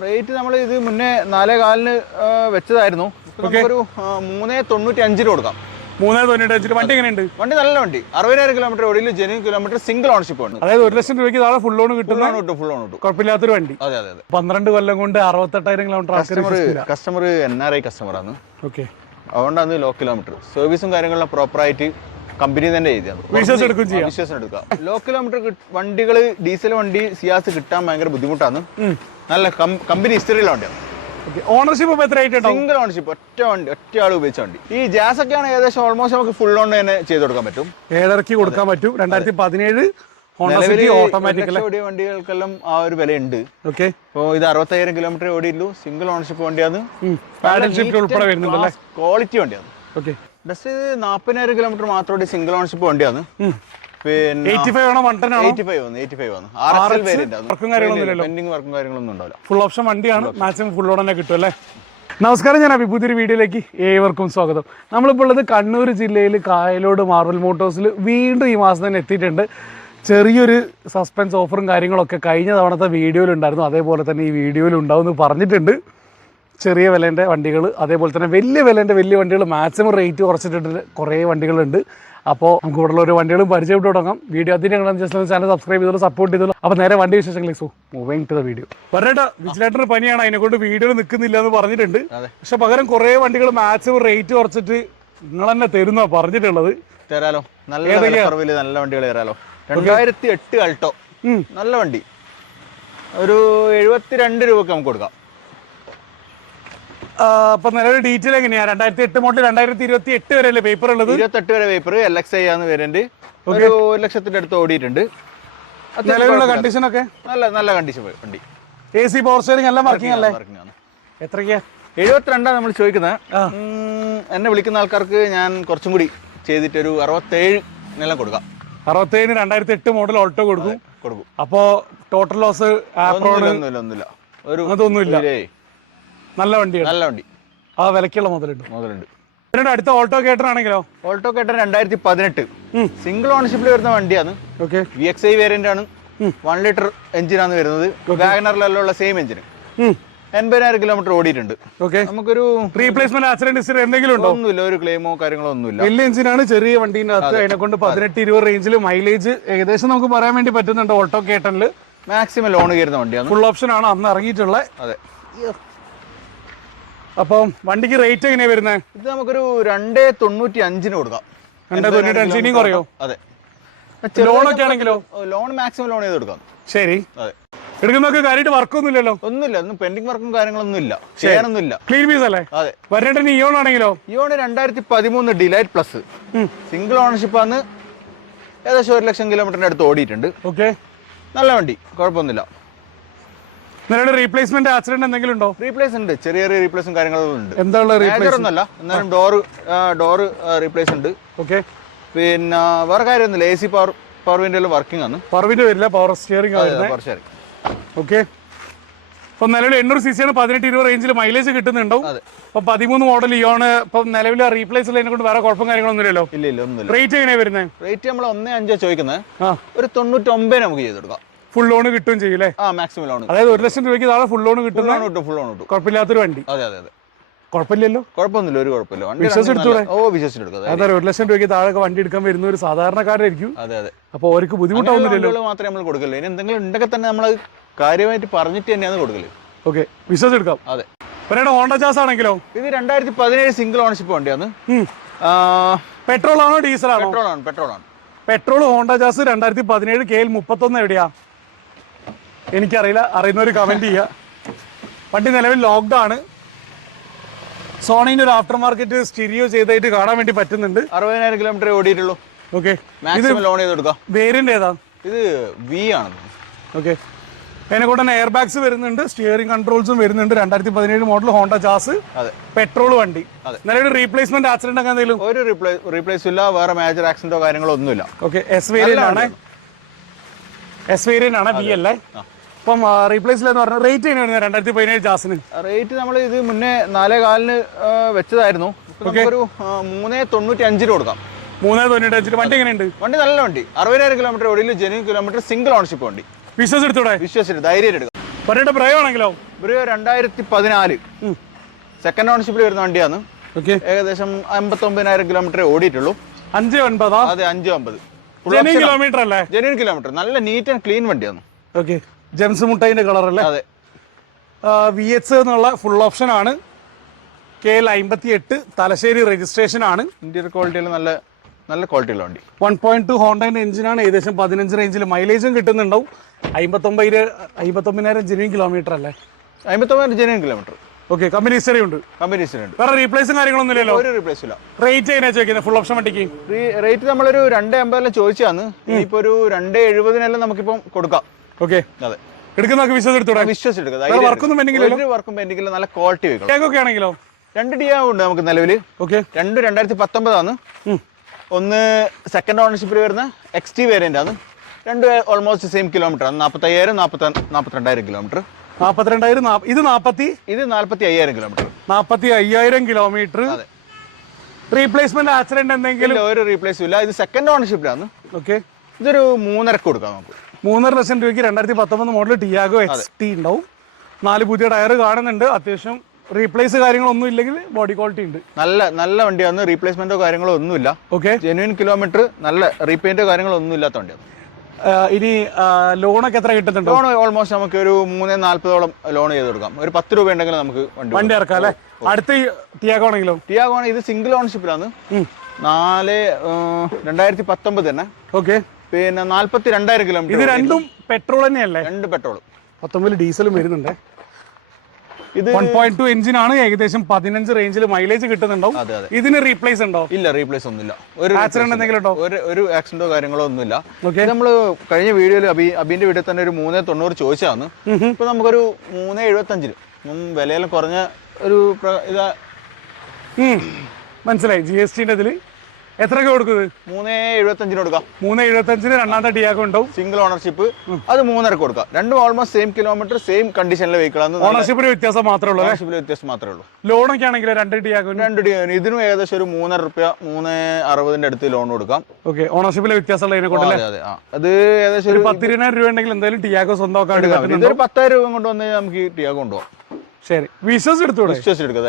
Rate നമ്മൾ ഇത് മുന്നേ 4.4 വെച്ചതായിരുന്നു. നമുക്കൊരു 3.95 കൊടുക്കാം. 3.95. വണ്ടി എങ്ങനെയുണ്ട്? വണ്ടി നല്ല വണ്ടി, 60,000 കിലോമീറ്റർ ഓടിയിൽ, ജെന്യൂൻ കിലോമീറ്റർ, സിംഗിൾ ഓണർഷിപ്പ് ഉണ്ട്. അതായത് 1 ലക്ഷം രൂപയ്ക്ക് താഴെ ഫുൾ ലോൺ കിട്ടും. ഫുൾ ലോൺ കിട്ടും, കുഴപ്പമില്ലാത്തൊരു വണ്ടി. അതെ അതെ അതെ. 12 കൊല്ലം കൊണ്ട് 68,000 കിലോമീറ്റർ. കസ്റ്റമർ NRI കസ്റ്റമറാണ്. ഓക്കെ, അതുകൊണ്ടാണ് ലോ കിലോമീറ്റർ. സർവീസും കാര്യങ്ങളും പ്രോപ്പറായിട്ട് കമ്പനി തന്നെ ചെയ്തതാണ്. വിശ്വാസം എടുക്കാം. ലോ കിലോമീറ്റർ വണ്ടികൾ, ഡീസൽ വണ്ടി, സിയാസ് കിട്ടാൻ ഭയങ്കര ബുദ്ധിമുട്ടാണ്. നല്ല കമ്പനി ഹിസ്റ്ററിയിലുള്ള വണ്ടിയാണ്. ഓണർഷിപ്പ് സിംഗിൾ ഓണർഷിപ്പ്, ഒറ്റ ആൾ ഉപയോഗിച്ച വണ്ടി. ഈ ജാസ് ഒക്കെയാണ് ഏകദേശം ഓൾമോസ്റ്റ് നമുക്ക് ഫുൾ ഓൺ തന്നെ ചെയ്ത് കൊടുക്കാൻ പറ്റും. ഏഴരക്ക് കൊടുക്കാൻ പറ്റും. 2017 വണ്ടികൾക്കെല്ലാം ആ ഒരു വിലയുണ്ട്. ഓക്കെ, ഇപ്പോൾ ഇത് 60,000 കിലോമീറ്റർ ഓടിയുള്ളൂ. സിംഗിൾ ഓണർഷിപ്പ് വണ്ടിയാണ്, ക്വാളിറ്റി വണ്ടിയാണ്. ഓക്കെ, ജസ്റ്റ് 40,000 കിലോമീറ്റർ മാത്രം സിംഗിൾ ഓണർഷിപ്പ് വണ്ടിയാണ്. പിന്നെ 85 ആണ്. RXL വേരിയന്റ് ആണ്. പെൻഡിങ് വർക്കും കാര്യങ്ങളൊന്നും ഉണ്ടാവില്ല. ഫുൾ ഓപ്ഷൻ വണ്ടിയാണ്. മാക്സിമം ഫുൾ ഓൺ തന്നെ കിട്ടും അല്ലേ? നമസ്കാരം, ഞാൻ പുതിയൊരു വീഡിയോയിലേക്ക് ഏവർക്കും സ്വാഗതം. നമ്മളിപ്പോൾ ഉള്ളത് കണ്ണൂർ ജില്ലയിൽ കായലോട് മാർവൽ മോട്ടോഴ്സിൽ വീണ്ടും ഈ മാസം തന്നെ എത്തിയിട്ടുണ്ട്. ചെറിയൊരു സസ്പെൻസ് ഓഫറും കാര്യങ്ങളൊക്കെ കഴിഞ്ഞ തവണത്തെ വീഡിയോയിലുണ്ടായിരുന്നു, അതേപോലെ തന്നെ ഈ വീഡിയോയിൽ ഉണ്ടാവും എന്ന് പറഞ്ഞിട്ടുണ്ട്. ചെറിയ വിലേൻ്റെ വണ്ടികൾ, അതേപോലെ തന്നെ വലിയ വിലേൻ്റെ വലിയ വണ്ടികൾ, മാക്സിമം റേറ്റ് കുറച്ചിട്ടുണ്ട് കുറേ വണ്ടികളുണ്ട്. അപ്പോൾ നമുക്ക് ഇവിടെ ഒരു വണ്ടികളും പരിചയപ്പെട്ട് തുടങ്ങാം. വീഡിയോ അതിൻ്റെ ജസ്റ്റ് ചാനൽ സബ്സ്ക്രൈബ് ചെയ്തോളൂ, സപ്പോർട്ട് ചെയ്തോളൂ. അപ്പോൾ നേരെ വണ്ടി വിശേഷങ്ങൾ മൂവിങ് ടു ദ വീഡിയോ. പറഞ്ഞേട്ടാ, വിജിലേറ്ററിന് പനിയാണ്, അതിനെ കൊണ്ട് വീഡിയോ നിൽക്കുന്നില്ല എന്ന് പറഞ്ഞിട്ടുണ്ട്. പക്ഷെ പകരം കുറേ വണ്ടികൾ മാക്സിമം റേറ്റ് കുറച്ചിട്ട് നിങ്ങൾ തന്നെ തരുന്ന പറഞ്ഞിട്ടുള്ളത്. തരാലോ, നല്ല വണ്ടികൾ തരാലോ. 2008 അൾട്ടോ, നല്ല വണ്ടി, ഒരു 72 രൂപക്ക് നമുക്ക് കൊടുക്കാം. അപ്പൊ നിലവിൽ ഡീറ്റെയിൽ എങ്ങനെയാ? 2008 മോഡൽ 2028 വരെ അല്ലേ പേപ്പർ ഉള്ളത്? 28 വരെ പേപ്പർ. LXI ആണ് വേരിയന്റ്. ഒരു 1 ലക്ഷത്തിന്റെ അടുത്ത് ഓടിയിട്ടുണ്ട്. നിലവിലുള്ള കണ്ടീഷൻ ഒക്കെ നല്ല കണ്ടീഷൻ വണ്ടി. AC പവർ സ്റ്റിയറിംഗ് എല്ലാം വർക്കിംഗ് അല്ലേ? എത്രയ്ക്കാ? 72 നമ്മൾ ചോദിക്കുന്നത്. എന്നെ വിളിക്കുന്ന ആൾക്കാർക്ക് ഞാൻ കുറച്ചും കൂടി ചെയ്തിട്ട് ഒരു 67 നിലം കൊടുക്കാം. 67 2008 മോഡൽ ഓൾട്ടോ കൊടുക്കും. അപ്പോ ടോട്ടൽ ലോസ് ഒന്നുമില്ല. അതൊന്നുമില്ല. നല്ല വണ്ടിയാണ്. നല്ല വണ്ടി. ആ വിലക്കുള്ള മുതലുണ്ട്. അടുത്ത ഓൾട്ടോ കേട്ടർ ആണെങ്കിലോ? ഓൾട്ടോ കേട്ടർ 2018 സിംഗിൾ ഓണർഷിപ്പിൽ വരുന്ന വണ്ടിയാണ്. ഓക്കെ, VXI വേരിയന്റ് ആണ്. 1 ലിറ്റർ എഞ്ചിനാണ് വരുന്നത്. വാഗനറിലുള്ള സെയിം എഞ്ചിന്. 80,000 കിലോമീറ്റർ ഓടിയിട്ടുണ്ട്. ഓക്കെ, നമുക്കൊരു റീപ്ലേസ്മെന്റ് ആക്സിഡന്റ് എന്തെങ്കിലും ഉണ്ടോ? ഒന്നുമില്ല, ഒരു ക്ലെയിമോ കാര്യങ്ങളോ ഒന്നുമില്ല. വലിയ എഞ്ചിനാണ്, ചെറിയ വണ്ടീൻ്റെ അകത്ത്. അതിനെ കൊണ്ട് 18-20 റേഞ്ചിൽ മൈലേജ് ഏകദേശം നമുക്ക് പറയാൻ വേണ്ടി പറ്റുന്നുണ്ട്. ഓൾട്ടോ കേട്ടനിൽ മാക്സിമം ലോൺ കയറുന്ന വണ്ടിയാണ്. ഫുൾ ഓപ്ഷൻ ആണ് അന്ന് ഇറങ്ങിയിട്ടുള്ളത്. അതെ. അപ്പം വണ്ടിക്ക് റേറ്റ് എങ്ങനെയാ വരുന്നത്? ഇത് നമുക്കൊരു 2.95 കൊടുക്കാം. 2.95 ഇനിയും കുറയോ? അതെ. ലോണൊക്കെ ആണെങ്കിലോ? ലോൺ മാക്സിമം ലോൺ ചെയ്ത് കൊടുക്കാം. ശരി. അതെ. എടുക്കുന്നൊക്കെ കാര്യമായിട്ട് വർക്കൊന്നുമില്ലല്ലോ? ഒന്നുമില്ല, ഒന്നും പെൻഡിങ് വർക്കും കാര്യങ്ങളൊന്നും ഇല്ല, ചെയ്യാനൊന്നുമില്ല. ക്ലീൻ പീസ് അല്ലേ? അതെ. വരേണ്ട ഇയോൺ ആണെങ്കിലോ? Eon 2013 delight plus, single ownership ആണ്. ഏകദേശം 1 ലക്ഷം കിലോമീറ്ററിന്റെ അടുത്ത് ഓടിയിട്ടുണ്ട്. ഓക്കെ, നല്ല വണ്ടി, കുഴപ്പമൊന്നുമില്ല. നിങ്ങളുടെ റീപ്ലേസ്മെന്റ് ആക്സിഡന്റ് എന്തെങ്കിലും ഉണ്ടോ? റീപ്ലേസ് ഉണ്ട്, ചെറിയ റീപ്ലേസും കാര്യങ്ങളും ഉണ്ട്. എന്താണ് റീപ്ലേസ് ഒന്നുമല്ല, എന്നാലും ഡോറ് റീപ്ലേസ് ഉണ്ട്. ഓക്കെ, പിന്നെ വേറെ കാര്യമൊന്നുമില്ല. AC പവർ വിൻഡോ വർക്കിംഗ് ആണ്. പവർ വിൻഡോ വരില്ല, പവർ സ്റ്റിയറിംഗ്. ഓക്കെ, ഇപ്പൊ നിലവിൽ 800cc ആണ്. 18-20 റേഞ്ചിൽ മൈലേജ് കിട്ടുന്നുണ്ടാവും. അപ്പൊ 13 മോഡൽ ഇയോണ് ഇപ്പൊ നിലവിൽ റീപ്ലേസ് ഉള്ളതിനെ കൊണ്ട് വേറെ കുഴപ്പം കാര്യങ്ങളൊന്നും ഇല്ലല്ലോ? ഇല്ല, ഒന്നുമില്ല. റേറ്റ് എങ്ങനെയാ വരുന്നത്? റേറ്റ് നമ്മൾ 1.5 ചോദിക്കുന്നത്. ഒരു 99 നമുക്ക് ചെയ്ത് കൊടുക്കാം. ഫുൾ ലോൺ കിട്ടും ചെയ്യൂലേ? Maximum loan. അതായത് 1 ലക്ഷം രൂപയ്ക്ക് താഴെ ഫുൾ ലോൺ കിട്ടും. ഫുൾ ലോൺ കിട്ടും. കുഴപ്പമില്ലാത്തൊരു വണ്ടി. അതെ അതെ അതെ. കുഴപ്പമില്ലല്ലോ? കുഴപ്പമൊന്നുമില്ല, ഒരു കുഴപ്പമില്ല. വിശ്വസിച്ചെടുത്തൂടെ? വിശ്വസിച്ചെടുക്കാം. അതെ, 1 ലക്ഷം രൂപയ്ക്ക് താഴെ വണ്ടി എടുക്കാൻ വരുന്ന ഒരു സാധാരണക്കാരായിരിക്കും. അതെ അതെ. അപ്പൊ അവർക്ക് ബുദ്ധിമുട്ടാവുന്നില്ലല്ലോ? മാത്രമേ നമ്മൾ കൊടുക്കല്ലോ. ഇനി എന്തെങ്കിലും ഉണ്ടെങ്കിൽ തന്നെ നമ്മൾ കാര്യമായിട്ട് പറഞ്ഞിട്ട് തന്നെയാണ് കൊടുക്കല്. ഓക്കെ, വിശ്വസിച്ചെടുക്കാം. അതെ. പിന്നെ ഹോണ്ട ജാസ് ആണെങ്കിലോ? ഇത് 2017 സിംഗിൾ ഓണർഷിപ്പ് വണ്ടിയാണ്. പെട്രോൾ ആണോ ഡീസൽ ആണോ? പെട്രോൾ ആണ്. പെട്രോൾ ഹോണ്ട ജാസ് 2017 KL 31 എവിടെയാ? എനിക്കറിയില്ല, അറിയുന്നവർ കമന്റ് ചെയ്യുക. വണ്ടി നിലവിൽ ലോക്ക്ഡ് ആണ്. സോണിന്റെ ഒരു ആഫ്റ്റർ മാർക്കറ്റ് സ്റ്റീരിയോ ചെയ്തായിട്ട് കാണാൻ വേണ്ടി പറ്റുന്നുണ്ട്. 60,000 കിലോമീറ്റർ ഓടിയിട്ടുള്ളൂ. ഓക്കെ, മാക്സിമം ലോൺ ചെയ്ത് കൊടുക്കാം. വേരിയന്റ് ഏതാ? ഇത് V ആണ്. ഓക്കെ, അതിനെ കൊണ്ട് തന്നെ എയർ ബാഗ്സ് വരുന്നുണ്ട്, സ്റ്റിയറിംഗ് കൺട്രോൾസും വരുന്നുണ്ട്. 2017 മോഡൽ ഹോണ്ട ജാസ്, പെട്രോൾ വണ്ടി. നിലവിൽ റീപ്ലേസ്മെന്റ് ആക്സിഡന്റ് ഒക്കെ എന്തെങ്കിലും? ഒരു റീപ്ലേസ് ഇല്ല, വേറെ മേജർ ആക്സിഡന്റോ കാര്യങ്ങളോ ഒന്നുമില്ല. ഓക്കെ, S വേരിയന്റ് ആണ്. V അല്ലേ? അപ്പം റീപ്ലേസിലെന്ന് പറഞ്ഞാൽ റേറ്റ് എങ്ങനെയാണ് 2017 ജാസിന്? റേറ്റ് നമ്മൾ ഇത് മുന്നേ 4.4 വെച്ചതായിരുന്നു. നമുക്കൊരു 3.95 കൊടുക്കാം. 3.95. വണ്ടി എങ്ങനെയുണ്ട്? വണ്ടി നല്ല വണ്ടി, 60,000 കിലോമീറ്റർ ഓടിയിൽ, ജെന്യൂൻ കിലോമീറ്റർ, സിംഗിൾ ഓണർഷിപ്പ് വണ്ടി. വിശ്വസിച്ചെടുത്തൂടെ? വിശ്വസിച്ച് ധൈര്യം എടുക്കാം. പറഞ്ഞിട്ട് പ്രയോ ആണെങ്കിലോ? ഒരു 2014 സെക്കൻഡ് ഓണർഷിപ്പിൽ വരുന്ന വണ്ടിയാണ്. ഓക്കെ. ഏകദേശം 59,000 കിലോമീറ്റർ ഓടിയിട്ടുള്ളൂ. 5,900? അതെ, 5,900 കിലോമീറ്റർ അല്ലേ? Genuine kilometre. നല്ല നീറ്റ് ആൻഡ് ക്ലീൻ വണ്ടിയാണ്. ഓക്കെ. ജെംസ് മുട്ടൈന്റെ കളർ അല്ലേ? അതെ. VX എന്നുള്ള ഫുൾ ഓപ്ഷൻ ആണ്. KL 58 തലശ്ശേരി രജിസ്ട്രേഷൻ ആണ്. ഇന്റീരിയർ ക്വാളിറ്റിയിൽ നല്ല നല്ല ക്വാളിറ്റിയുള്ള വണ്ടി. 1.2 ഹോണ്ടയുടെ എഞ്ചിനാണ്. ഏകദേശം 15 റേഞ്ചിൽ മൈലേജും കിട്ടുന്നുണ്ടാവും. 59,000 ജെന്യൂൻ കിലോമീറ്റർ അല്ലേ? 59,000 genuine kilometre. Okay. Company history ഉണ്ട്. കമ്പനി ഹിസ്റ്ററി ഉണ്ട്. വേറെ റീപ്ലേസും കാര്യങ്ങളൊന്നും ഇല്ലല്ലോ? ഒരു റീപ്ലേസ് ഇല്ല. റേറ്റ് എങ്ങനെയാ ചോദിക്കുന്നത് ഫുൾ ഓപ്ഷൻ വണ്ടിക്ക്? റേറ്റ് നമ്മളൊരു 2,50,000 ചോദിച്ചാണ്. ഇനിയിപ്പോ ഒരു 2,70,000 നമുക്കിപ്പം കൊടുക്കാം. ഓക്കെ. അതെ. എടുക്കുന്നൊക്കെ വിശ്വസിച്ചെടുത്തൂടെ? വിശ്വസിച്ചെടുക്കാം. വർക്കൊന്നും ഒരു വർക്കും പെൻഡിങ്ങില്ല. നല്ല ക്വാളിറ്റി വെക്കണം. ഒക്കെ ആണെങ്കിലോ? 2 ടിയാഗോ ഉണ്ട് നമുക്ക് നിലവിൽ. ഓക്കെ. 2019 ആണ്. ഒന്ന് സെക്കൻഡ് ഓണർഷിപ്പിൽ വരുന്ന XT വേരിയന്റ് ആണ്. 2 ഓൾമോസ്റ്റ് സെയിം കിലോമീറ്റർ ആണ്. 40,000 42,000 കിലോമീറ്റർ. 42,000. ഇത് 45,000 കിലോമീറ്റർ. 45,000 കിലോമീറ്റർ. അതെ. റീപ്ലേസ്മെന്റ് ആക്സിഡന്റ് എന്തെങ്കിലും? ഒരു റീപ്ലേസും ഇല്ല. ഇത് സെക്കൻഡ് ഓണർഷിപ്പിലാണ്. ഓക്കെ. ഇതൊരു 3.5 കൊടുക്കാം നമുക്ക്. 3.5 ലക്ഷം രൂപയ്ക്ക് 2019 മോഡൽ ടിയാഗോ XT ഉണ്ടാവും. 4 പുതിയ ടയർ കാണുന്നുണ്ട്. അത്യാവശ്യം റീപ്ലേസ് കാര്യങ്ങളൊന്നും ഇല്ലെങ്കിൽ ബോഡി ക്വാളിറ്റി ഉണ്ട്. നല്ല വണ്ടിയാണ്. റീപ്ലേസ്മെന്റോ കാര്യങ്ങളോ ഒന്നുമില്ല. ഓക്കെ. Genuine kilometre. നല്ല റീപെയിന്റോ കാര്യങ്ങളോ ഒന്നും ഇല്ലാത്ത വണ്ടിയാണ്. ഇനി ലോണൊക്കെ എത്ര കിട്ടുന്നുണ്ടോ? ലോൺ ഓൾമോസ്റ്റ് നമുക്ക് ഒരു 340ഓളം ലോൺ ചെയ്ത് കൊടുക്കാം. ഒരു 10 രൂപ ഉണ്ടെങ്കിൽ നമുക്ക് വണ്ടി ഇറക്കാം അല്ലേ? അടുത്ത ടിയാഗോ ആണെങ്കിലോ? ടിയാഗോ ആണ്. ഇത് സിംഗിൾ ഓണർഷിപ്പിലാണ്. 2019 തന്നെ. ഓക്കെ. പിന്നെ 42,000 കിലോമീറ്റർ. ഇത് രണ്ടും പെട്രോൾ തന്നെയല്ലേ? 2 പെട്രോൾ. 19 ഡീസലും വരുന്നുണ്ട്. ഇത് 1.2 എഞ്ചിനാണ്. ഏകദേശം 15 റേഞ്ചിൽ മൈലേജ് കിട്ടുന്നുണ്ടാവും. ഇതിന് റീപ്ലേസ് ഉണ്ടോ? ഇല്ല, റീപ്ലേസ് ഒന്നുമില്ല. ഒരു ആക്സിഡന്റ് എന്തെങ്കിലും ഉണ്ടോ? ഒരു ആക്സിഡന്റോ കാര്യങ്ങളോ ഒന്നുമില്ല. നമ്മള് കഴിഞ്ഞ വീഡിയോയിൽ അബിന്റെ വീഡിയോ തന്നെ ഒരു 390 ചോദിച്ചാണ്. ഇപ്പൊ നമുക്കൊരു 375 വിലയെല്ലാം കുറഞ്ഞ ഒരു ഇതാ മനസ്സിലായി. GSTന്റെ ഇതില് എത്രയൊക്കെ കൊടുക്കുന്നത്? 375 കൊടുക്കാം. 375 രണ്ടാമത്തെ ടിയാഗോ ഉണ്ടാവും. Single ownership. അത് 3.5 കൊടുക്കാം. രണ്ടും ഓൾമോസ്റ്റ് സെയിം കിലോമീറ്റർ സെയിം കണ്ടീഷനിലെ വെഹിക്കിൾ ആണ്. ഓണർഷിപ്പിന് വ്യത്യാസം മാത്രമേ ഉള്ളൂ. വ്യത്യാസം മാത്രമേ ഉള്ളൂ. ലോണൊക്കെ ആണെങ്കിൽ 2 ടിയാഗോ ഇതിനും ഏകദേശം ഒരു 3.5 രൂപ 360 അടുത്ത് ലോൺ കൊടുക്കാം. ഓക്കെ. ഓണർഷിപ്പിലെ വ്യത്യാസമുള്ളതിനെ കൊണ്ടല്ലേ? അത് ഏകദേശം ഒരു 10,000 രൂപ ഉണ്ടെങ്കിൽ എന്തായാലും ടിയാഗോ സ്വന്തമാക്കാൻ. ഇതൊരു 10,000 രൂപ കൊണ്ട് വന്ന് നമുക്ക് ടിയാഗോ കൊണ്ടുപോകാം. ശരി.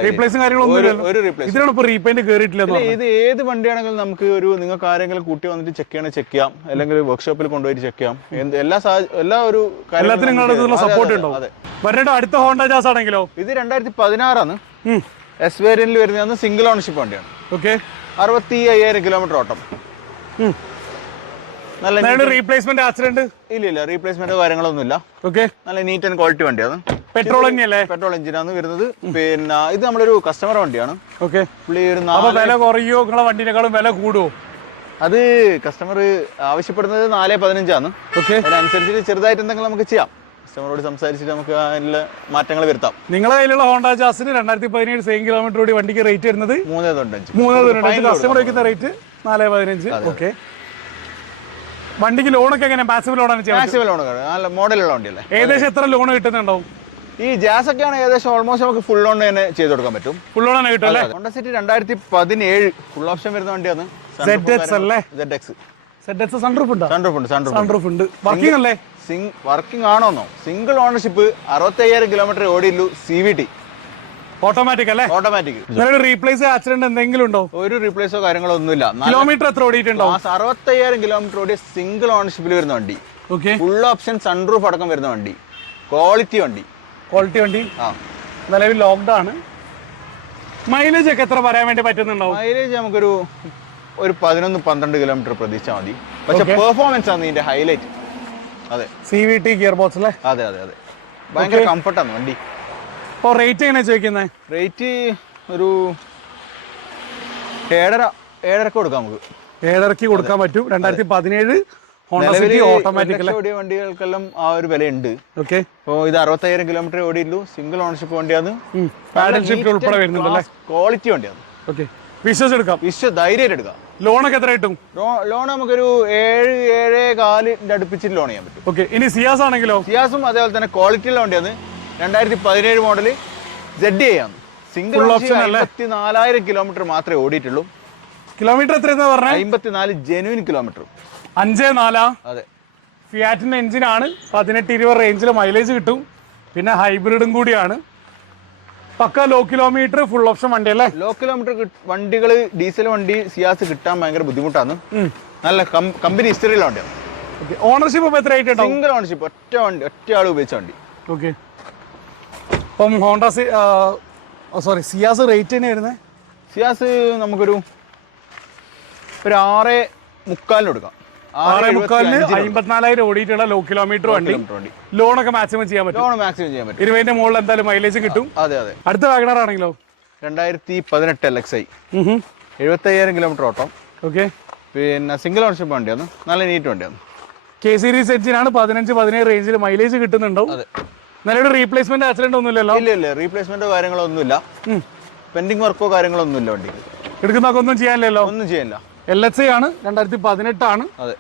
റീപ്ലേസും കാര്യങ്ങളൊന്നും ഇതിനാണ് ഇപ്പൊ റീപെയിന്റ് കയറിയിട്ടില്ല. ഇത് ഏത് വണ്ടിയാണെങ്കിലും നമുക്ക് ഒരു നിങ്ങൾക്ക് ആരെങ്കിലും കൂട്ടി വന്നിട്ട് ചെക്ക് ചെയ്യാം. അല്ലെങ്കിൽ വർക്ക്ഷോപ്പിൽ കൊണ്ടുപോയി ചെക്ക് ചെയ്യാം. എല്ലാത്തിനും നിങ്ങളുടെ സപ്പോർട്ട് ഉണ്ടാവും. വരട്ടെ. അടുത്ത ഹോണ്ട ജാസ് ആണെങ്കിലോ? ഇത് 2016 ആണ്. S വേരിയന്റിൽ വരുന്ന സിംഗിൾ ഓണർഷിപ്പ് വണ്ടിയാണ്. ഓക്കെ. 65,000 കിലോമീറ്റർ ഓട്ടം. നല്ല റീപ്ലേസ്മെന്റ് ആക്സിഡന്റ് ഇല്ല. റീപ്ലേസ്മെന്റോ കാര്യങ്ങളൊന്നും ഇല്ല. ഓക്കെ. നല്ല നീറ്റ് ആൻഡ് ക്വാളിറ്റി വണ്ടിയാണ്. പെട്രോൾ തന്നെയല്ലേ? പെട്രോൾ എഞ്ചിനാണ് വരുന്നത്. പിന്നെ ഇത് നമ്മളൊരു കസ്റ്റമർ വണ്ടിയാണ്. ഓക്കെ. പുള്ളി ഒരു വില കുറയോ നിങ്ങളെ വണ്ടിനേക്കാളും വില കൂടുവോ? അത് കസ്റ്റമർ ആവശ്യപ്പെടുന്നത് 4.15 ആണ്. ഓക്കെ. അതിനനുസരിച്ച് ചെറുതായിട്ട് എന്തെങ്കിലും നമുക്ക് ചെയ്യാം. കസ്റ്റമറോട് സംസാരിച്ചിട്ട് നമുക്ക് അതിനുള്ള മാറ്റങ്ങൾ വരുത്താം. നിങ്ങളെ കയ്യിലുള്ള ഹോണ്ട ജാസിന് 2017 സെയിം കിലോമീറ്റർ കൂടി വണ്ടിക്ക് റേറ്റ് വരുന്നത് 3.95. കസ്റ്റമർ വയ്ക്കുന്ന റേറ്റ് 4.15. ഓക്കെ. വണ്ടിക്ക് ലോണൊക്കെ എങ്ങനെ? മാക്സിമം ലോണാണ് ചെയ്യാൻ? Maximum loan. നല്ല മോഡലുള്ള വണ്ടിയല്ലേ? ഏകദേശം എത്ര ലോൺ കിട്ടുന്നുണ്ടാവും? ഈ ജാസ് ഒക്കെയാണ് ഏകദേശം ഓൾമോസ്റ്റ് നമുക്ക് ഫുൾ ലോൺ തന്നെ ചെയ്ത് കൊടുക്കാൻ പറ്റും. ഫുൾ ലോൺ കിട്ടും അല്ലേ? ഹോണ്ട സിറ്റി 2017 ഫുൾ ഓപ്ഷൻ വരുന്ന വണ്ടിയാണ്. ZX അല്ലേ? ZX. സൺറൂഫ് ഉണ്ട്. സൺറൂഫ് ഉണ്ട്. വർക്കിംഗ് അല്ലേ? വർക്കിംഗ് ആണോന്നോ? Single ownership. 65,000 കിലോമീറ്റർ ഓടിയുള്ളൂ. CVT ഓട്ടോമാറ്റിക് അല്ലേ? ഓട്ടോമാറ്റിക്. റീപ്ലേസ് ആക്സിഡന്റ് എന്തെങ്കിലും ഉണ്ടോ? ഒരു റീപ്ലേസോ കാര്യങ്ങളോ ഒന്നുമില്ല. കിലോമീറ്റർ എത്ര ഓടിയിട്ടുണ്ടോ? 65,000 കിലോമീറ്റർ ഓടിയ സിംഗിൾ ഓണർഷിപ്പിൽ വരുന്ന വണ്ടി. ഫുൾ ഓപ്ഷൻ സൺറൂഫ് അടക്കം വരുന്ന വണ്ടി. ക്വാളിറ്റി വണ്ടി. നിലവിൽ ലോക്ക്ഡ് ആണ്. മൈലേജ് ഒക്കെ എത്ര പറയാൻ വേണ്ടി പറ്റുന്നുണ്ടാവും? മൈലേജ് നമുക്കൊരു 11-12 കിലോമീറ്റർ പ്രതീക്ഷിച്ചാൽ മതി. പക്ഷെ പെർഫോമൻസ് ആണ് ഇതിന്റെ ഹൈലൈറ്റ്. അതെ. CVT ഗിയർ ബോക്സ് അല്ലേ? അതെ. ഭയങ്കര കംഫർട്ടാണ് വണ്ടി. അപ്പോൾ റേറ്റ് എങ്ങനെയാ ചോദിക്കുന്നത്? റേറ്റ് ഒരു 7.5 കൊടുക്കാം. നമുക്ക് 7.5 കൊടുക്കാൻ പറ്റും. 2017 ഓട്ടോമാറ്റിക് വണ്ടികൾക്കെല്ലാം ആ ഒരു വിലയുണ്ട്. ഓക്കെ. അപ്പോൾ ഇത് 65,000 കിലോമീറ്റർ ഓടിയുള്ളൂ. സിംഗിൾ ഓണർഷിപ്പ് വണ്ടിയാണ്. ക്വാളിറ്റി വണ്ടിയാണ്. ഓക്കെ. വിശ്വസിച്ചെടുക്കാം. ധൈര്യമായിട്ട് എടുക്കാം. ലോണൊക്കെ എത്ര കിട്ടും? ലോൺ നമുക്കൊരു 7-7.25 അടുപ്പിച്ചിട്ട് ലോൺ ചെയ്യാൻ പറ്റും. ഓക്കെ. ഇനി സിയാസ് ആണെങ്കിലോ? സിയാസും അതേപോലെ തന്നെ ക്വാളിറ്റിയുള്ള വണ്ടിയാണ്. 2017 മോഡല് ZA ആണ്. Single option. 54,000 കിലോമീറ്റർ മാത്രമേ ഓടിയിട്ടുള്ളൂ. കിലോമീറ്റർ എത്രയെന്ന് പറഞ്ഞാൽ? 54 ജെന്യൂൻ കിലോമീറ്റർ. 5.4. അതെ. ഫിയാറ്റിന്റെ എഞ്ചിനാണ്. 18-20 റേഞ്ചിൽ മൈലേജ് കിട്ടും. പിന്നെ ഹൈബ്രിഡും കൂടിയാണ്. പക്ക ലോ കിലോമീറ്റർ ഫുൾ ഓപ്ഷൻ വണ്ടി അല്ലേ? ലോ കിലോമീറ്റർ വണ്ടികൾ ഡീസൽ വണ്ടി സിയാസ് കിട്ടാൻ ഭയങ്കര ബുദ്ധിമുട്ടാണ്. നല്ല കമ്പനി ഹിസ്റ്ററിയിലുള്ള വണ്ടിയാണ്. ഓണർഷിപ്പ് ഇപ്പോൾ എത്ര ആയിട്ടുണ്ടാവും? സിംഗിൾ ഓണർഷിപ്പ്, ഒറ്റ ആൾ ഉപയോഗിച്ച വണ്ടി. ഓക്കെ. അപ്പം ഹോണ്ട സിയാസ് റേറ്റ് തന്നെ വരുന്നത്? സിയാസ് നമുക്കൊരു 6.75 കൊടുക്കാം. 6.75 54,000 ഓടിയിട്ടുള്ള ലോ കിലോമീറ്റർ വണ്ടി. ലോണൊക്കെ മാക്സിമം ചെയ്യാൻ പറ്റും. 20ന്റെ മുകളിൽ എന്തായാലും മൈലേജ് കിട്ടും. അതെ അതെ. അടുത്ത വാഗണർ ആണെങ്കിലോ? 2018 LXi, 75,000 കിലോമീറ്റർ ഓട്ടം. ഓക്കെ. പിന്നെ സിംഗിൾ ഓണർഷിപ്പ് വണ്ടിയാണ്, നല്ല നീറ്റ് വണ്ടിയാണ്. K സീരീസ് എഞ്ചിനാണ്. 15-17 റേഞ്ചിൽ മൈലേജ് കിട്ടുന്നുണ്ടാവും. നല്ലൊരു റീപ്ലേസ്മെന്റ് ആക്സിഡന്റ് ഒന്നുമില്ലല്ലോ? ഇല്ല, റീപ്ലേസ്മെന്റോ കാര്യങ്ങളോ ഒന്നുമില്ല. പെൻഡിങ് വർക്കോ കാര്യങ്ങളോ ഒന്നുമില്ല വണ്ടിക്ക്. എടുക്കുന്നതൊക്കെ ഒന്നും ചെയ്യാനില്ലല്ലോ? ഒന്നും ചെയ്യാനില്ല. LXi ആണ്, 2018 ആണ്. അതെ.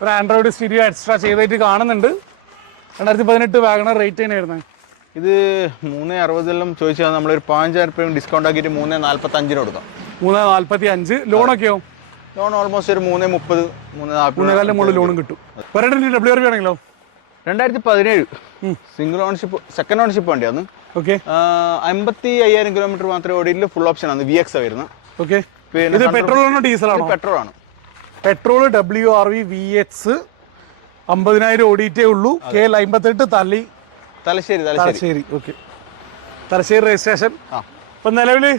ഒരു ആൻഡ്രോയിഡ് സ്റ്റീരിയോ എക്സ്ട്രാ ചെയ്തിട്ട് കാണുന്നുണ്ട്. 2018 വാഗണർ റേറ്റ് തന്നെയായിരുന്നു. ഇത് 3.60 ചോദിച്ചാൽ നമ്മളൊരു 5,000 രൂപ ഡിസ്കൗണ്ട് ആക്കിയിട്ട് 3.45 കൊടുക്കാം. 3.45. ലോണൊക്കെയോ? ലോൺ ഓൾമോസ്റ്റ് ഒരു 3.30, 3.40 മുകളിൽ ലോണും കിട്ടും. WRV ആണെങ്കിലോ? 2017 സിംഗിൾ ഓണർഷിപ്പ്, സെക്കൻഡ് ഓണർഷിപ്പ് വണ്ടിയാണ്. ഓക്കെ. 55,000 കിലോമീറ്റർ മാത്രമേ ഓടിയില്ല. ഫുൾ ഓപ്ഷൻ ആണ്, VX വരുന്നത്. ഓക്കെ. ഇത് പെട്രോൾ ആണോ ഡീസൽ ആണോ? പെട്രോൾ ആണ്. പെട്രോൾ WRV VX 50,000 ഓടിയിട്ടേ ഉള്ളൂ. KL 58 Thalassery. Okay. Thalassery registration. ഇപ്പൊ നിലവില്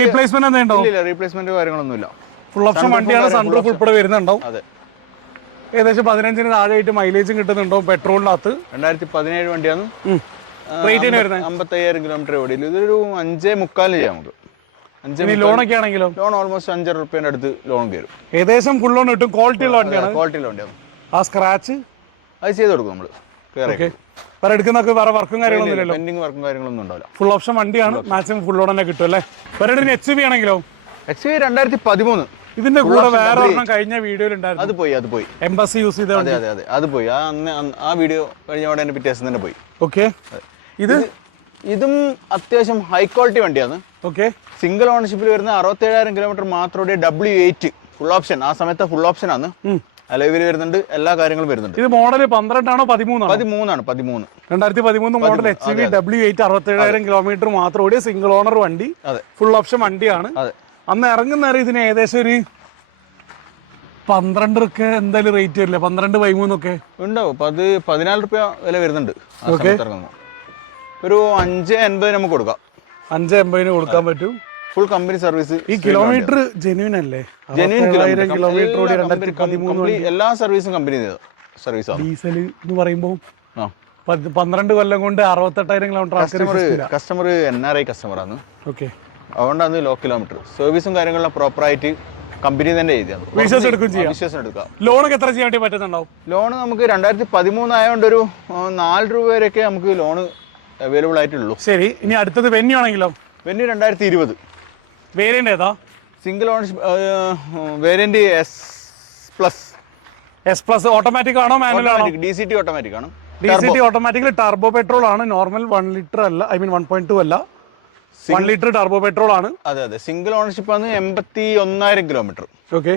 റീപ്ലേസ്മെന്റ് എന്താ? ഇല്ല, റീപ്ലേസ്മെന്റ് കാര്യങ്ങളൊന്നുമില്ല. ഫുൾ ഓപ്ഷൻ വണ്ടിയാണ്. സൺറൂഫ് ഉൾപ്പെടെ വരുന്നുണ്ടാവും. അതെ. ഏകദേശം 15-ന് താഴെയായിട്ട് മൈലേജും കിട്ടുന്നുണ്ടാവും പെട്രോളിനകത്ത്. 2017 വണ്ടിയാണ്. റേറ്റ് വരുന്നത് 55,000 കിലോമീറ്റർ ഓടിയില്ല. ഇതൊരു 5.25 ചെയ്യാം നമുക്ക്. ലോണൊക്കെ ആണെങ്കിലോ? ലോൺ ഓൾമോസ്റ്റ് 5,000 രൂപയുടെ അടുത്ത് ലോൺ കയറും. ഏകദേശം ഫുൾ ലോൺ കിട്ടും. ക്വാളിറ്റി ഉള്ള വണ്ടിയാണ്. ആ സ്ക്രാച്ച് അത് ചെയ്ത് കൊടുക്കും നമ്മള്. വേറെ എടുക്കുന്നൊക്കെ വേറെ വർക്കും കാര്യങ്ങളൊന്നും പെൻഡിങ് വർക്കും കാര്യങ്ങളൊന്നും ഉണ്ടാവില്ല. ഫുൾ ഓപ്ഷൻ വണ്ടിയാണ്. മാക്സിമം ഫുൾ ലോൺ തന്നെ കിട്ടും അല്ലേ? വേറെ HV ആണെങ്കിലോ? HV 2013. ഇതിന്റെ കൂടെ വേറെ ഒരെണ്ണം കഴിഞ്ഞ വീഡിയോയിൽ ഉണ്ടായിരുന്നു. അത് പോയി എംബസി യൂസ് ചെയ്ത. അതെ അത് പോയി. ആ വീഡിയോ കഴിഞ്ഞ ഉടനെ പിറ്റേസം തന്നെ പോയി. ഓക്കെ. ഇതും അത്യാവശ്യം ഹൈ ക്വാളിറ്റി വണ്ടിയാണ്. ഓക്കെ. സിംഗിൾ ഓണർഷിപ്പിൽ വരുന്ന 67,000 കിലോമീറ്റർ മാത്രമേ W8 ഫുൾ ഓപ്ഷൻ. ആ സമയത്ത് ഫുൾ ഓപ്ഷൻ ആണ്. അലോയിൽ വരുന്നുണ്ട്, എല്ലാ കാര്യങ്ങളും വരുന്നുണ്ട്. ഇത് മോഡൽ 12 ആണോ 13 ആണോ? 13. 2013 മോഡൽ HV W8 67,000 കിലോമീറ്റർ മാത്രം ഓടിയ സിംഗിൾ ഓണർ വണ്ടി. ഫുൾ ഓപ്ഷൻ വണ്ടിയാണ്. അന്ന് ഇറങ്ങുന്ന നേരം ഇതിന് ഏകദേശം ഒരു 12 ഒക്കെ എന്തായാലും റേറ്റ് വരില്ല. 12-13 ഒക്കെ ഉണ്ടാവും. 14 രൂപ വില വരുന്നുണ്ട്. ഒരു 5.80 നമുക്ക് കൊടുക്കാം. 5.80 കൊടുക്കാൻ പറ്റും. Full company service. ഈ കിലോമീറ്റർ ജെന്യൂൻ അല്ലേ? എല്ലാ സർവീസും കമ്പനി സർവീസ്. ഡീസൽ എന്ന് പറയുമ്പോൾ 12 കൊല്ലം കൊണ്ട് 68,000 കിലോമീറ്റർ. കസ്റ്റമർ NRI കസ്റ്റമറാണ്. ഓക്കെ. അതുകൊണ്ടാണ് ലോ കിലോമീറ്റർ. സർവീസും കാര്യങ്ങളും പ്രോപ്പറായിട്ട് കമ്പനി തന്നെ എഴുതിയാണ്. വിശ്വാസം എടുക്കാം. ലോണൊക്കെ എത്ര ചെയ്യാൻ വേണ്ടി പറ്റുന്നുണ്ടാവും? ലോൺ നമുക്ക് 2013 ആയതുകൊണ്ട് ഒരു 4 രൂപ വരെയൊക്കെ നമുക്ക് ലോൺ അവൈലബിൾ ആയിട്ടുള്ളൂ. ശരി. ഇനി അടുത്തത് വെന്യൂ ആണെങ്കിലോ? വെന്യൂ 2020. വേരിയന്റ് ഏതാ? Single ownership variant S+. Automatic ആണോ മാനുവൽ ആണോ? DCT ഓട്ടോമാറ്റിക് ആണ്. DCT ഓട്ടോമാറ്റിക്കലി ടർബോ പെട്രോൾ ആണ്. നോർമൽ 1 ലിറ്റർ അല്ല, 1.2 അല്ല, 1 ലിറ്റർ ടർബോ പെട്രോൾ ആണ്. അതെ. സിംഗിൾ ഓണർഷിപ്പ് ആണ്. 81,000 kilometre. Okay.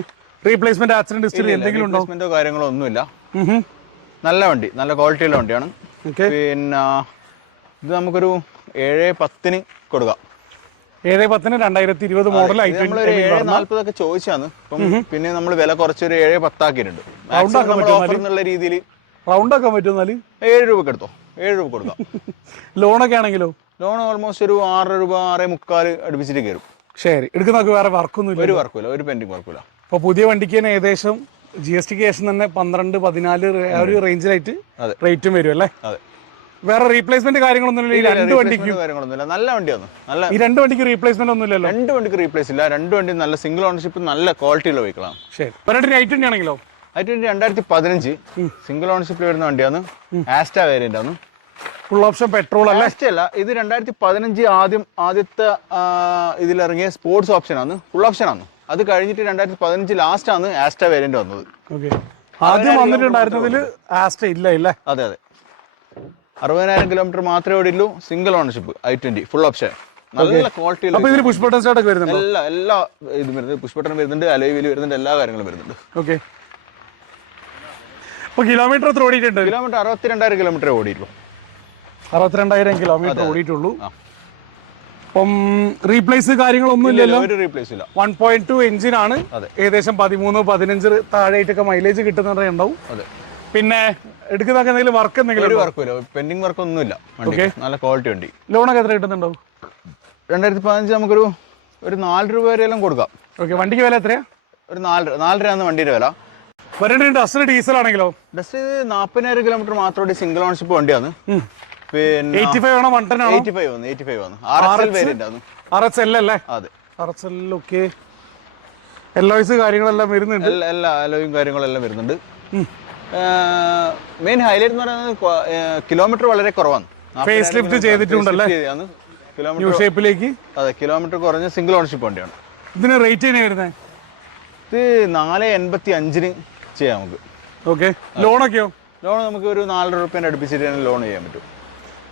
Replacement accident history എന്തെങ്കിലും ഉണ്ടോ? റീപ്ലേസ്മെന്റോ കാര്യങ്ങളോ ഒന്നുമില്ല. നല്ല വണ്ടി, നല്ല ക്വാളിറ്റിയുള്ള വണ്ടിയാണ്. പിന്നെ ഇത് നമുക്കൊരു 7.10 കൊടുക്കാം. 7.10 2020 മോഡൽ. 7.40 ഒക്കെ ചോദിച്ചാണ്. പിന്നെ നമ്മൾ വില കുറച്ചൊരു 7.10 ആക്കിയിട്ടുണ്ട്. ഓഫർ എന്നുള്ള രീതിയിൽ റൗണ്ട് ആക്കാൻ പറ്റും. 7 രൂപ എടുത്തോ. 7 രൂപ കൊടുക്കാം. ലോണൊക്കെ ആണെങ്കിലോ? ലോൺ ഓൾമോസ്റ്റ് ഒരു 6 രൂപ 6.25 അടുപ്പിച്ചിട്ട് കയറും. ശരി. എടുക്കുന്നതൊക്കെ വേറെ വർക്കൊന്നും ഒരു വർക്കില്ല, ഒരു പെൻഡിങ് വർക്കില്ല. അപ്പോൾ പുതിയ വണ്ടിക്ക് തന്നെ ഏകദേശം GST ശേഷം തന്നെ 12-14 ആ ഒരു റേഞ്ചിലായിട്ട് റേറ്റും വരും അല്ലേ? വേറെ റീപ്ലേസ്മെന്റ് കാര്യങ്ങളൊന്നും ഇല്ല. ഈ 2 വണ്ടിക്ക് നല്ല വണ്ടിയാണ്. ഈ 2 വണ്ടിക്ക് റീപ്ലേസ്മെന്റ് ഒന്നും ഇല്ലല്ലോ? 2 വണ്ടിക്ക് റീപ്ലേസ് ഇല്ല. 2 വണ്ടി നല്ല സിംഗിൾ ഓണർഷിപ്പ്, നല്ല ക്വാളിറ്റിയുള്ള വെഹിക്കിളാണ്. ശരി. i20 ആണെങ്കിലോ? i20 2015 സിംഗിൾ ഓണർഷിപ്പിൽ വരുന്ന വണ്ടിയാണ്. ആസ്റ്റ വേരിയന്റ് ആണ്. ഫുൾ ഓപ്ഷൻ പെട്രോൾ അല്ല? ആസ്റ്റ അല്ല, ഇത് 2015 ആദ്യത്തെ ഇതിലിറങ്ങിയ സ്പോർട്സ് ഓപ്ഷൻ ആണ്. ഫുൾ ഓപ്ഷൻ ആണ്. അത് കഴിഞ്ഞിട്ട് 2015 ലാസ്റ്റ് ആണ് ആസ്റ്റ വേരിയന്റ് വന്നത്. ആദ്യം വന്നിട്ടുണ്ടായിരുന്നതിൽ ആസ്റ്റ ഇല്ല. അതെ. 60,000 കിലോമീറ്റർ മാത്രമേ ഓടിയുള്ളൂ. Single ownership i20 full option, നല്ല ക്വാളിറ്റി. പുഷ് ബട്ടൺ സ്റ്റാർട്ട് ഒക്കെ വരുന്നുണ്ട്. എല്ലാ ഇതും വരുന്നുണ്ട്. പുഷ് ബട്ടൺ വരുന്നുണ്ട്, അലോയ് വീൽ വരുന്നുണ്ട്, എല്ലാ കാര്യങ്ങളും വരുന്നുണ്ട്. ഓക്കെ. അപ്പോൾ കിലോമീറ്റർ എത്ര ഓടിയിട്ടുണ്ട്? കിലോമീറ്റർ 62,000 കിലോമീറ്റർ ഓടിയിട്ടുള്ളൂ. 62,000 കിലോമീറ്റർ ഓടിയിട്ടുള്ളൂ. ആ. അപ്പം റീപ്ലേസ് കാര്യങ്ങളൊന്നും ഇല്ലല്ലോ. ഒരു റീപ്ലേസ് ഇല്ല. 1.2 എഞ്ചിനാണ്. അതെ. ഏകദേശം 13-15 താഴെയായിട്ടൊക്കെ മൈലേജ് കിട്ടുന്നുണ്ടെങ്കിൽ ഉണ്ടാവും. അതെ. പിന്നെ എടുക്കുന്നതൊക്കെ എന്തെങ്കിലും വർക്ക് എന്തെങ്കിലും ഒരു വർക്കും ഇല്ല, പെൻഡിങ് വർക്ക് ഒന്നുമില്ല. നല്ല ക്വാളിറ്റി വണ്ടി. ലോണൊക്കെ എത്ര കിട്ടുന്നുണ്ടാവും? 2015 നമുക്കൊരു 4 രൂപ വരെയെല്ലാം കൊടുക്കാം. ഓക്കെ. വണ്ടിക്ക് വില എത്രയാ? ഒരു 4 രൂപയാണ് വണ്ടിയുടെ വില. വരേണ്ട ഡസ്റ്റർ ഡീസൽ ആണെങ്കിലോ? ഡസ്റ്റ് 40,000 കിലോമീറ്റർ മാത്രമേ സിംഗിൾ ഓണർഷിപ്പ് വണ്ടിയാണ്. പിന്നെ 85 ആണോ 110 ആണോ? 85 ആണ്. RSL വേരിയന്റ് ആണ്. RSL അല്ലേ? അതെ. RSL. ഓക്കെ. എൽഒഎസ് കാര്യങ്ങളെല്ലാം വരുന്നുണ്ട്. എല്ലാ അലോയും കാര്യങ്ങളെല്ലാം വരുന്നുണ്ട്. മെയിൻ ഹൈലൈറ്റ് എന്ന് പറയുന്നത് കിലോമീറ്റർ വളരെ കുറവാണ്. ഫേസ് ലിഫ്റ്റ് ചെയ്തിട്ടുണ്ടല്ലേ? ന്യൂ ഷേപ്പിലേക്ക്. അതെ. കിലോമീറ്റർ കുറഞ്ഞ സിംഗിൾ ഓണർഷിപ്പ് വണ്ടിയാണ്. ഇതിന് റേറ്റ് എങ്ങനെയാണ് വരുന്നത്? ഇത് 485 ചെയ്യാം നമുക്ക്. ഓക്കെ. ലോണൊക്കെയോ? ലോൺ നമുക്ക് ഒരു 4 രൂപ അടുപ്പിച്ചിട്ട് ലോൺ ചെയ്യാൻ പറ്റും.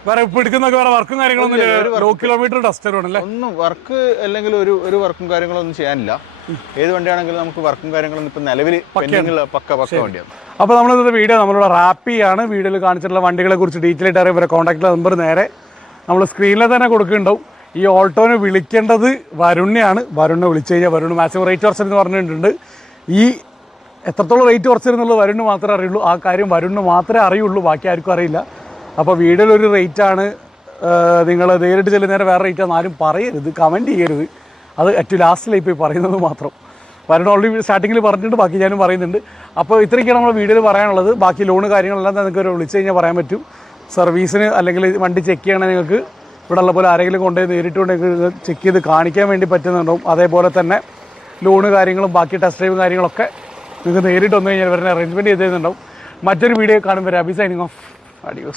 വേറെ ഇപ്പൊ എടുക്കുന്നൊക്കെ വേറെ വർക്കും കാര്യങ്ങളൊന്നും ലോ കിലോമീറ്റർ ഡസ്റ്റർ ആണല്ലേ? ഒന്നും വർക്ക് അല്ലെങ്കിൽ ഒരു വർക്കും കാര്യങ്ങളൊന്നും ചെയ്യാനില്ല. ഏത് വണ്ടിയാണെങ്കിലും നമുക്ക് വർക്കും കാര്യങ്ങളൊന്നും ഇപ്പൊ നിലവിൽ പക്ക വണ്ടിയാണ്. അപ്പോൾ നമ്മളിന്നത്തെ വീഡിയോ നമ്മളുടെ റാപ്പിയാണ്. വീഡിയോയിൽ കാണിച്ചിട്ടുള്ള വണ്ടികളെ കുറിച്ച് ഡീറ്റെയിൽ ആയിട്ട് അറിയാൻ കോൺടാക്ട് നമ്പർ നേരെ നമ്മൾ സ്ക്രീനിൽ തന്നെ കൊടുക്കുന്നുണ്ടാവും. ഈ ഓൾട്ടോനെ വിളിക്കേണ്ടത് വരുണിനെയാണ്. വരുണിനെ വിളിച്ചു കഴിഞ്ഞാൽ വരുണ് മാക്സിമം റേറ്റ് കുറച്ചെന്ന് പറഞ്ഞിട്ടുണ്ട്. ഈ എത്രത്തോളം റേറ്റ് കുറച്ചിരുന്നുള്ളത് വരുണിന് മാത്രമേ അറിയുള്ളൂ. ആ കാര്യം വരുണിന് മാത്രമേ അറിയുള്ളൂ, ബാക്കി ആർക്കും അറിയില്ല. അപ്പോൾ വീഡിയോയിലൊരു റേറ്റാണ്, നിങ്ങൾ നേരിട്ട് ചെല്ലുന്ന നേരം വേറെ റേറ്റാണെന്ന് ആരും പറയരുത്, കമൻറ്റ് ചെയ്യരുത്. അത് ഏറ്റവും ലാസ്റ്റിലായി പോയി പറയുന്നത് മാത്രം. വരുൺ ഓൾറെഡി സ്റ്റാർട്ടിങ്ങിൽ പറഞ്ഞിട്ടുണ്ട്, ബാക്കി ഞാനും പറയുന്നുണ്ട്. അപ്പോൾ ഇത്രയൊക്കെയാണ് നമ്മൾ വീഡിയോയിൽ പറയാനുള്ളത്. ബാക്കി ലോണ് കാര്യങ്ങളെല്ലാം നിങ്ങൾക്ക് വിളിച്ച് കഴിഞ്ഞാൽ പറയാൻ പറ്റും. സർവീസിന് അല്ലെങ്കിൽ വണ്ടി ചെക്ക് ചെയ്യണമെങ്കിൽ നിങ്ങൾക്ക് ഇവിടെ ഉള്ള പോലെ ആരെങ്കിലും കൊണ്ടുപോയി നേരിട്ടുണ്ടെങ്കിൽ ചെക്ക് ചെയ്ത് കാണിക്കാൻ വേണ്ടി പറ്റുന്നുണ്ടാവും. അതേപോലെ തന്നെ ലോണ് കാര്യങ്ങളും ബാക്കി ടെസ്റ്റ് ഡ്രൈവും കാര്യങ്ങളൊക്കെ നിങ്ങൾക്ക് നേരിട്ട് വന്നു കഴിഞ്ഞാൽ അവരെ അറേഞ്ച്മെൻറ്റ് ചെയ്ത് തരുന്നുണ്ടാവും. മറ്റൊരു വീഡിയോ കാണുമ്പോൾ അബി സൈനിങ് ഓഫ്. അഡിയോസ്.